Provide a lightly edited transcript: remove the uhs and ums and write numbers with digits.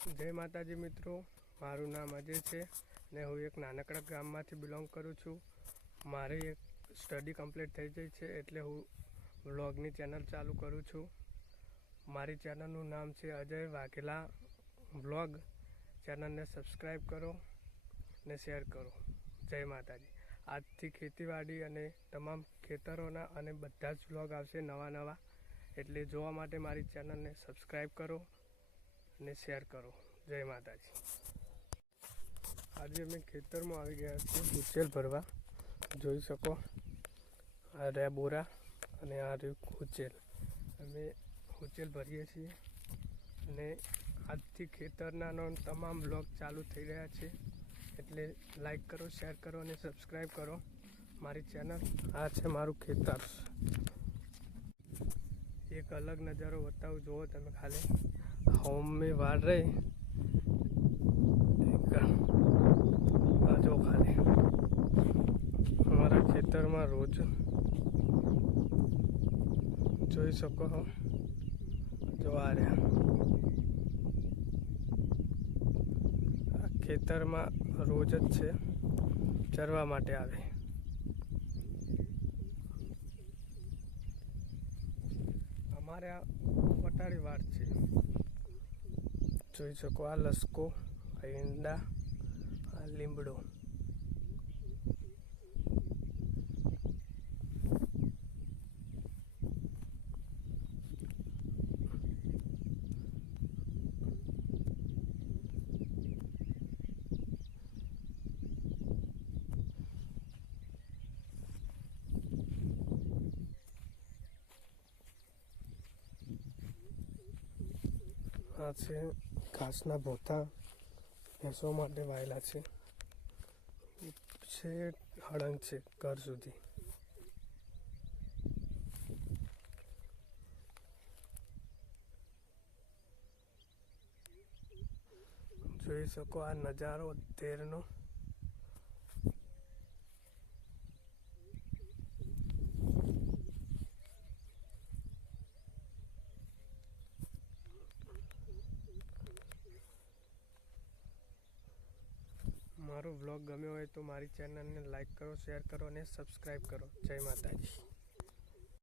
જય માતાજી મિત્રો, મારું નામ અજય છે ને હું એક નાનકડા ગામમાંથી બિલોંગ કરું છું. મારી એક સ્ટડી કમ્પ્લીટ થઈ ગઈ છે એટલે હું વ્લોગની ચેનલ ચાલુ કરું છું. મારી ચેનલનું નામ છે અજય વાઘેલા વ્લોગ. ચેનલને સબસ્ક્રાઈબ કરો ને શેર કરો. જય માતાજી. આજથી ખેતીવાડી અને તમામ ખેતરોના અને બધા જ વ્લોગ આવશે નવા, એટલે જોવા માટે મારી ચેનલને સબસ્ક્રાઈબ કરો અને શેર કરો. જય માતાજી. આજે અમે ખેતરમાં આવી ગયા છીએ ઉચેલ ભરવા. જોઈ શકો, આ રહ્યા બોરા અને આ રહ્યું ઉચેલ. અમે ઉચેલ ભરીએ છીએ અને આજથી ખેતરના તમામ બ્લોગ ચાલુ થઈ રહ્યા છે, એટલે લાઈક કરો, શેર કરો અને સબસ્ક્રાઈબ કરો મારી ચેનલ. આ છે મારું ખેતર. એક અલગ નજારો બતાવું, જુઓ તમે ખાલી. હોમની વાડ રહી જો ખાલી અમારા ખેતરમાં રોજ જોઈ શકો છો. જો આ રહ્યા આ ખેતરમાં રોજ જ છે, ચરવા માટે આવે. અમારે આ વટાળી વાડ છે. જોઈ શકો, આ લસકો, આ ઈંડા, આ લીમડો. આ છે ઘાસના ભોથા, ભેંસો માટે વાયેલા છે. હળંગ છે ઘર સુધી. જોઈ શકો આ નજારો તેરનો. મારો વ્લોગ ગમ્યો હોય તો મારી ચેનલને લાઈક કરો, શેર કરો અને સબસ્ક્રાઈબ કરો. જય માતાજી.